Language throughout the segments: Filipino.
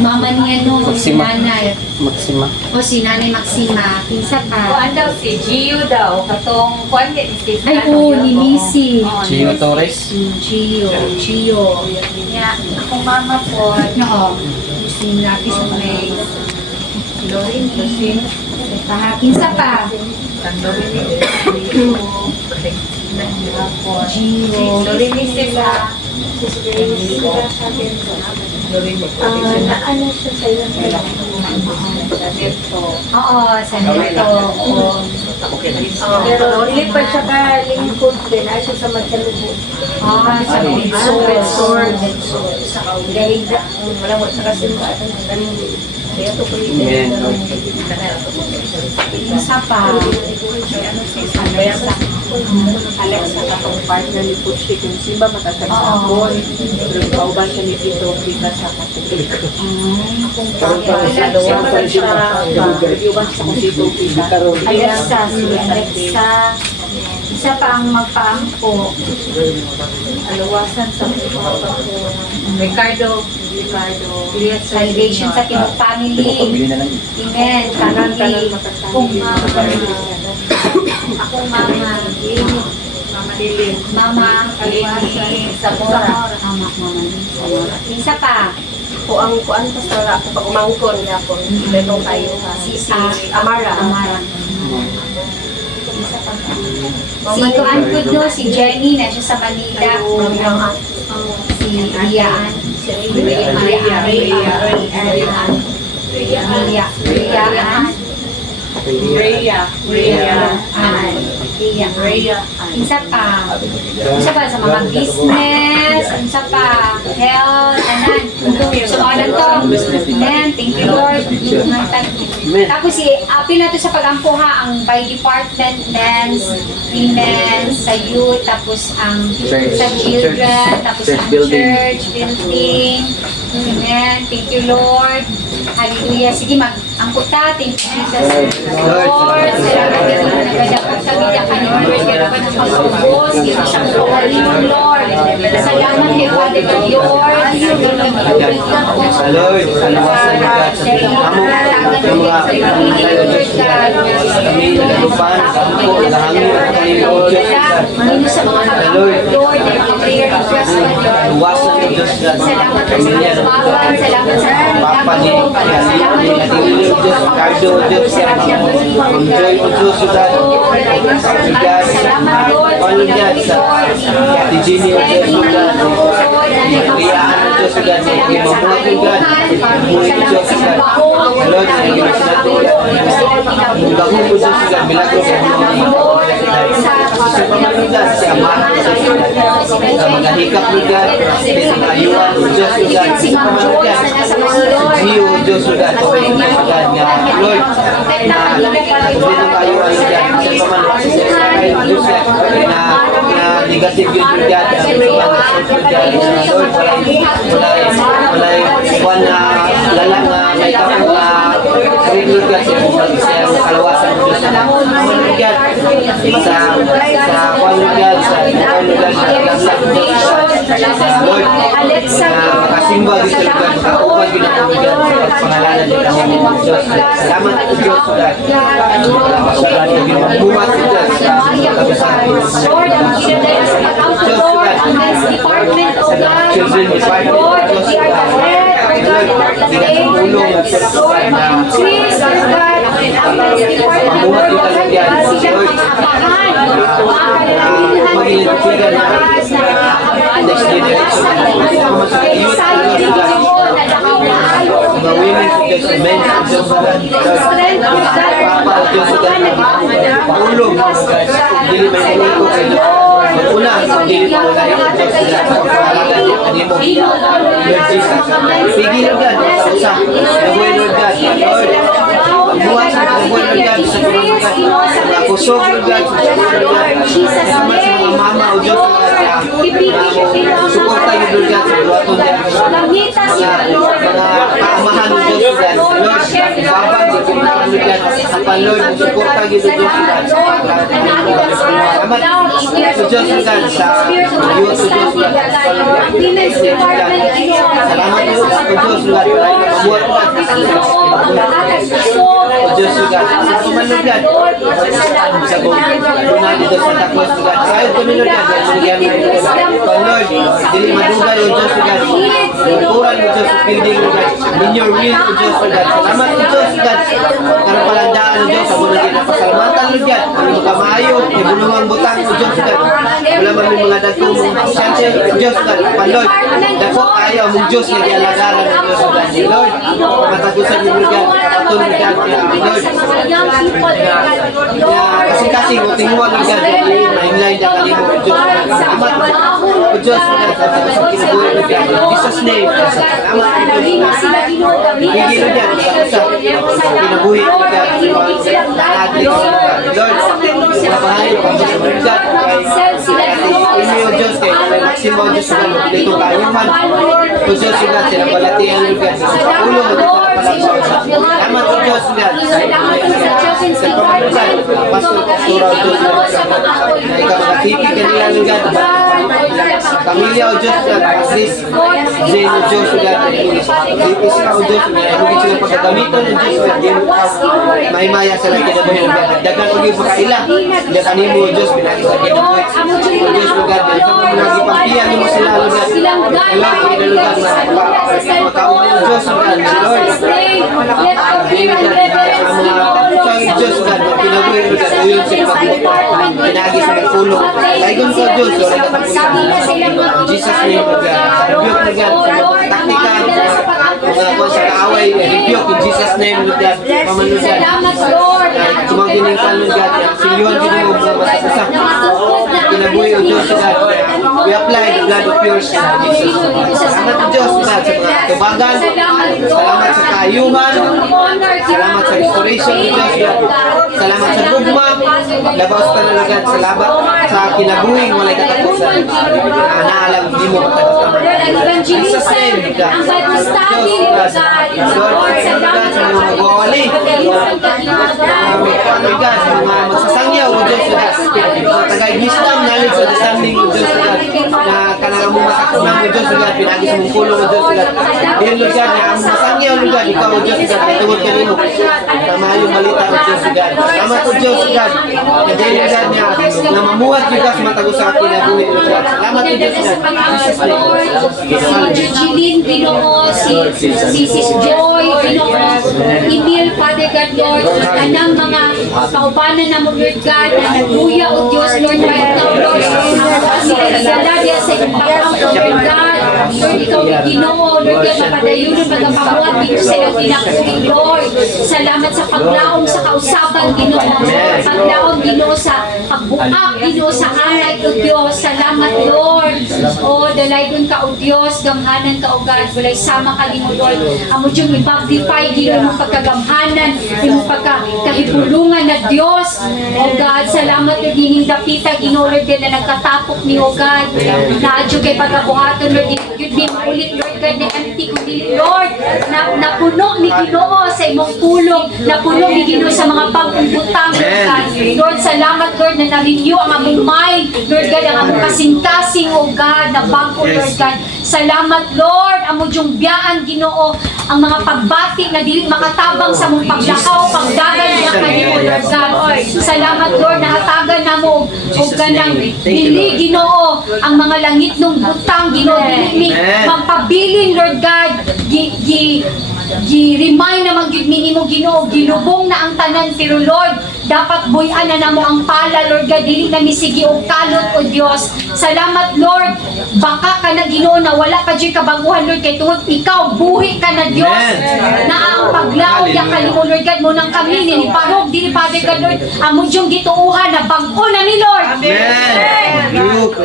Mama niya no, si Maxima. nanay. Maxima. O si nanay Maxima. Pinsa pa. Kuan daw si Gio daw, katong kuan din si Ay, oo, ni Missy. Gio Torres. Gio. Niya, akong mama po, No, si Naki sa may Lorin. Pinsa pa. Gio. Lorene sila. Naano siya sa iyo? Oo, sa nito. Pero lipat siya ka lingkod din. Ay siya sa Magkalubo. Sa Bedsword. Dahil wala mo sa kasimbatan. Kaya ito ko Amen. Pinsa pa. Alexa katong partner ni Coach Rick. Kung simba matatagsagon. Pero kauban siya ni Tito Rita sa Katoliko. Dalawa pa siya. Iuban siya kung Tito Rita. Alexa, si Alexa. Isa pa ang magpaangko. Alawasan sa Ricardo. Salvation sa Timog Family. Amen. Family. Kung akong mama. Mama Lilin. Mama. Lini Zamora. Mama. Zamora. Isa pa. Kuang pastora ako pag umangkon niya ako. Dito kayo ha. Si Amara. Si Kuan Kudno, si Jenny, na siya sa Manila. Si Riaan. Isa pa sa mga business, isa pa health, so mga to. Amen. Thank you, Lord. Tapos apil na to sa pag-ampuha ang by department, men's, women's, sa youth, tapos ang sa children, tapos ang church building. Amen. Thank you, Lord. Hallelujah. Sige, mag-angkot ta. Thank you, Jesus. Lord, salamat ka na nagadakot sa bida ka ni Lord. Salamat ng pag-ubos. Dito sa kawalimon, Lord. Salamat kay Father God, Lord. Sa Lord, alawasan mo God sa pinamamo, sa mga Diyos God, kami nagalupan, ako, nahangin at kami Lord, Diyos God. Manino sa mga Lord, Lord, na mga prayer request mo, Lord. luwasan mo Diyos God, Salamat sa pamilya mga ng bawan, salamat sa Papa ni salamat Diyos, Cardo, Diyos God, enjoy mo Diyos God, salamat Lord, ano God, sa Ate Ginny, Diyos God, Riyaan mo Diyos God, imamuha ko God, imamuha ko Diyos God, Lord, sa Diyos natin, bago mo Diyos God, milagro sa sa pamanugan, sa amara sa mga hikap mo God, sa mga ayuan mo Diyos God, sa pamanugan, sa Gio Diyos God, Lord, na hindi na kayo ano dyan, sa pamanugan, sa Diyos God, na negative yun dyan, Lord, walay kuwan na lalang na may kapong rinod ka sa kalawasan mo Diyos na pamanugan, sa kuwan dyan, sa Lord, na makasimba dito lugar, makaupan ginagawa sa pangalanan nila ng Diyos. Salamat po Diyos God. Salamat po Bumat po Diyos sa kabisahan ng Lord, ang ginagawa sa pag-out, Lord, ang health department, O God. children department Lord, Diyos we are the God. head, O God, in our Bigyan ng tulong at Lord, mag-increase, O God, ang health department, Lord, maganda silang mga apahan, mga kanilang Next generation, ensayo din mo na nakawaayo, mga women po Diyos, men po Diyos God. strength, O God, Papa o Diyos God, paulong, dili may nilito kayo. Una, dili pa wala yung Diyos God, pagpapalagan niya kanimo. Lord Jesus, pigil God, sa usap, nabuhay Lord God, Lord, buhat sa nabuhay Lord God, sa pamanugan, mga kusog Lord God, sa Lord God, salamat sa mga mama o Diyos God, suporta yung Lord God, sa luwaton dyan, mga kaamahan o Diyos God, Lord, babag sa pamanugan, sa mga Lord, suporta gid Diyos God. Salamat sa Diyos God sa youth sa Diyos God. Ang women's department, Salamat sa Diyos God. Buhat God. Sa Diyos God. Sa kumanod God. Sa bunal dito sa takos God. Sayod ko nila God. Lord, dili madugay o Diyos God. Turan o Diyos building o God. In your will o Diyos God. Salamat o Diyos God. Para palandaan o Diyos. Abo na pasalamatan o God. Ang mga maayo, ibulungang butang o Diyos God. Wala man may mga dagkong siyempre o Diyos God. Lord, dako kayo ang Diyos na gialagaran o Diyos God. Lord, matagusan mo God. Patun mo God. Lord, kasing-kasing o tinguan o God. Ma-inline na kanimo o Diyos God. Salamat o Diyos God. Sa kinabuhi o God. In Jesus' name. Salamat o Diyos God. Higil o God. Sa kinabuhi o God. Lord, nabahay o God. Ini o Diyos kay Maximo o Diyos God. Dito kayuman o Diyos God. Sila palatihan o God. Sa ulo o dito palagsaw. Salamat o Diyos God. Sa pamalusan. Pastor, pastora o Diyos God. Na ikaw makatipig kanila o God. Pamilya o Diyos God. Pasis. Jane o Diyos God. Dipis ka o Diyos God. Nagugit silang pagkagamitan o Diyos God. May maya sila kinabuhi o God. Dagan o Diyos makaila. Dagan mo o Diyos. Pinagis na kinabuhi. O Diyos o God. Lagi pagpiyan mo sila o God. Lord, pinalugan makaungan o Diyos o God. Lord, Diyos God, pinabuhi o God. Uyun sa pagbuto. Pinagis na magpulong. Laigon ko Diyos. In Jesus name o God. Rebuke o God. Taktika. Mga ko sa kaaway. Rebuke in Jesus name o God. Pamanusan. Tumanggining ka o God. Silyuan din mo mga masasasak. Kinabuhi o Diyos o God. We apply the blood of yours in Jesus. Salamat o Diyos God sa mga tubagan. Salamat sa kayuhan. Salamat sa restoration o Diyos God. Salamat sa gugma. Labaw sa panalagan. Salamat sa kinabuhi. Walay katapusan. Naalam di mo matagos naman. Jesus name God. Diyos God. Lord, salamat sa mga magwawali. Mga God, mga magsasangyaw o Diyos God. Tagay wisdom, knowledge, understanding o Diyos God. Na kailangan mo matakunan o Diyos God. Pinagis mong kulong o Diyos God. Diyan Lord God, na ang masangyaw Lord God. Ikaw o Diyos God, natungod ka rin mo. Tama yung balita o Diyos God. Salamat o Diyos God. Na diyan Lord God niya, na mamuhat yung God, matago sa akin na buhay Lord God. Salamat o Diyos God. Jesus name. Si Jeline, Ginoo, si Sis Joy, Ginoo, Emil, Father God, Lord, anang mga paubanan na mo, Lord God, na nagluya o Diyos, Lord, right now, Lord, ang sinagdala diya sa iyong pagkampo, Lord God, Lord, ikaw ni Ginoo, Lord God, mapadayunan, magapamuhat dito sa iyong tinakuri, Lord. Salamat sa paglaom sa kausapan, Ginoo. Paglaom, Ginoo, sa pagbuak, Ginoo, sa aray o Diyos. Salamat, Lord. O, dalaygon ka o Diyos, gamhanan ka o God, walay sama ka ni mo, Lord. Amo diyong i-magnify, Ginoo, yung pagkagamhanan, yung pagkahipulungan na Diyos. O God, salamat o dining dapita, Ginoo, Lord, na nagkatapok ni o God. Naadyo kay pagkabuhaton, Lord, yun di maulit, Lord God, na empty kundi, Lord, napuno ni Ginoo sa imong pulong, napuno ni Ginoo sa mga pagkumbutang, Lord God. Lord, salamat, Lord, na na-renew ang among mind, Lord God, ang among kasing-kasing, o God, na bago, Lord God. Salamat, Lord, amo yung biyaan, Ginoo, ang mga pagbati na dili makatabang sa mong paglakaw, pagdagan na kanimo, Lord God. Salamat, Lord, na hatagan na mo o ganang bili, Ginoo, ang mga langit ng butang, Ginoo, dili magpabilin, Lord God, gi-remind na mag-yud minimo, Ginoo, ginubong na ang tanan, pero Lord, dapat buyan na namo ang pala, Lord God, dili na misigi o kalot o Diyos. Salamat, Lord, baka ka na, Ginoo, na wala ka dyan kabaguhan, Lord, kay tungod ikaw, buhi ka na, Diyos, na ang paglaog ya kalimo, Lord God, mo nang kami, niniparog, dili, Father God, Lord, amo diyong gituuhan na bago na mi, Lord.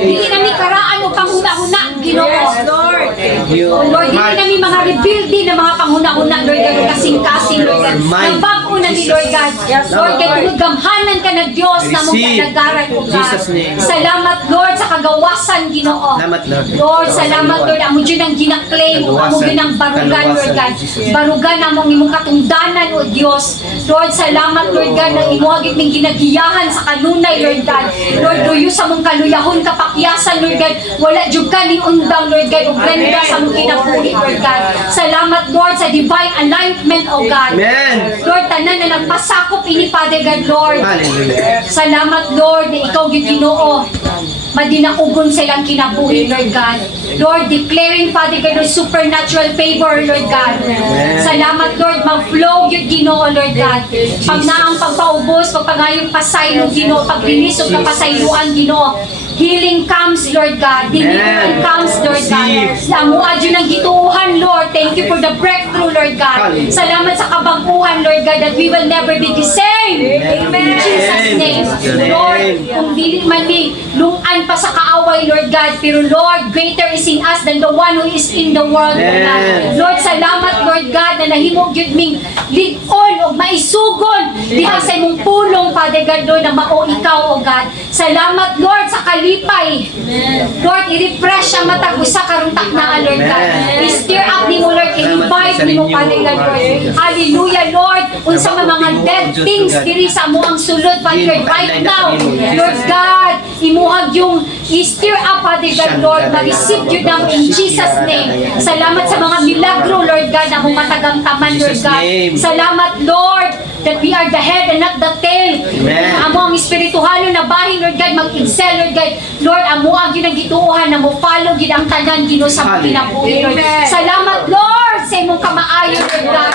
Dili na mi karaan o panghuna-huna, Ginoo. Lord, dili na mi mga rebuilding na mga panghuna-huna, Lord God, kasing-kasing, Lord God, na bago na ni Lord God. Lord, kay tulugamhanan ka na Diyos na mong Receive. kalagaran, O God. Jesus' name. Salamat, Lord, sa kagawasan, Ginoo. Salamat, Lord. Lord, salamat, Lord. Amo dyan ang ginaklaim, amo dyan ang barugan, Lord God. Barugan among imong katungdanan, O Diyos. Lord, salamat, Lord God, na imo hagit ning ginagiyahan sa kanunay, Lord God. Lord, duyo sa mong kaluyahon, kapakyasan, Lord God. Wala jud ka ning undang, Lord God, o ganda sa mong kinabuhi, Lord God. Salamat, Lord, sa divine alignment, O God. Amen. Lord, tanan na nagpasakop ini, Father God, Lord. Hallelujah. Salamat, Lord, na ikaw yung Ginoo. Madinakugon silang kinabuhi, Lord God. Lord, declaring, Father God, Lord, supernatural favor, Lord God. Salamat, Lord, mag-flow yung Ginoo, Lord God. Pag naang pagpaubos, pagpangayong pasaylo, Ginoo, paglinis o kapasayluan, Ginoo. Healing comes, Lord God. Deliverance comes, Lord God. Amuad yun ang gituuhan, Lord. Thank you for the breakthrough, Lord God. Salamat sa kabaguhan, Lord God, that we will never be the same. Amen. In Jesus' name. Lord, kung dili man ni lungan pa sa kaaway, Lord God, pero Lord, greater is in us than the one who is in the world, Lord God. Lord, salamat, Lord God, na nahimog yun ming ligon o maisugon diha sa imong pulong, Father God, Lord, na mao ikaw, O God. Salamat, Lord, sa kalipay. Lord, i-refresh ang matag usa karong taknaan, Lord God. I-stir up ni mo, Lord, i-revive ni mo, Father God, Lord. Hallelujah, Lord. Unsa man mga dead things diri sa amo ang sulod, Father God, right now. Lord God, imuhag yung i-stir up, Father God, Lord, ma-receive yun namin in Jesus' name. Salamat sa mga milagro, Lord God, na mong matagang taman, Lord God. Salamat, Lord, that we are the head and not the tail. Amo ang espirituhalo na bahin, Lord God, mag-excel, Lord God. Lord, amo ang ginagituuhan na mo follow gid ang tanan Ginoo sa mga kinabuhi, Lord. Salamat, Lord, sa imong kamaayo, Lord God.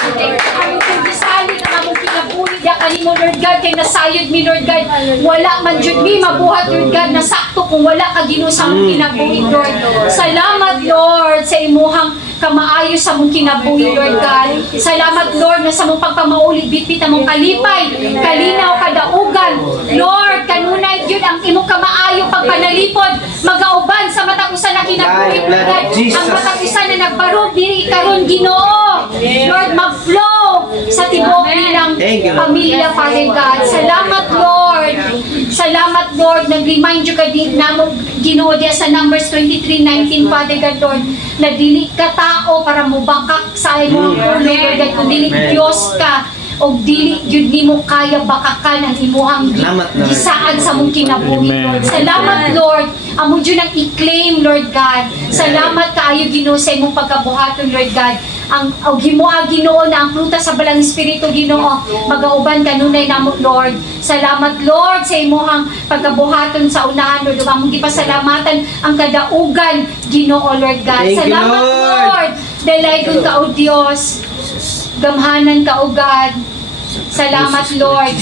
Among pagdisali na among kinabuhi da kanimo, Lord God, kay nasayod mi, Lord God. Wala man jud mi mabuhat, Lord God, na sakto kung wala ka Ginoo sa among kinabuhi, Lord. Salamat, Lord, sa imuhang kamaayo sa mong kinabuhi, Lord God. Salamat, Lord, na sa mong pagpamaulit bitbit among kalipay, kalinaw, kadaugan. Lord, kanunay yun ang imong kamaayo pagpanalipod, magauban sa matag usa na kinabuhi, Lord God. Ang matag usa na nagbarog diri karon, Ginoo. Lord, mag-flow sa tibuok nilang pamilya, Father God. Salamat, Lord. Salamat, Lord. Nag-remind you ka din namo, Ginoo, diya sa Numbers 23:19, Father God, Lord, na dili ka tao para mubakak sa imong ulo, Lord God, kung dili Diyos ka, o dili yun ni mo kaya bakakan ang imuhang gisaan sa mong kinabuhi, Lord. Salamat, Lord. Amo dyan ang i-claim, Lord God. Salamat kaayo, Ginoo, sa imong pagkabuhaton, Lord God. Ang himuha, Ginoo, na ang prutas sa balang espiritu, Ginoo, magauban kanunay namo, Lord. Salamat, Lord, sa imuhang pagkabuhaton sa unahan, Lord. Among gipasalamatan ang kadaugan, Ginoo, Lord God. Salamat, Lord. Dalaygon ka, O Dios. Gamhanan ka, O God. Salamat, Lord.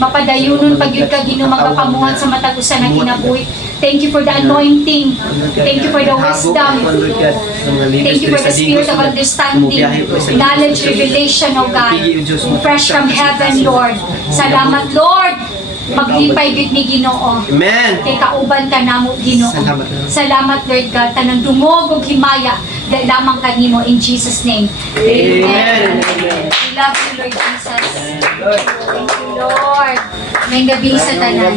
Mapadayunon pag yun ka, Ginoo, magapamuhan sa matagusan na kinabuhi. Thank you for the anointing. Thank you for the wisdom. Thank you for the spirit of understanding, knowledge, revelation, O God. Fresh from heaven, Lord. Salamat, Lord. Maglipay gid mi, Ginoo. Amen. Kay kauban ka namo, Ginoo. Salamat, Lord God. Tanang dungog ug himaya dahil lamang kanimo in Jesus name. Amen. We love you, Lord Jesus. Thank you, Lord. May gabi sa tanan.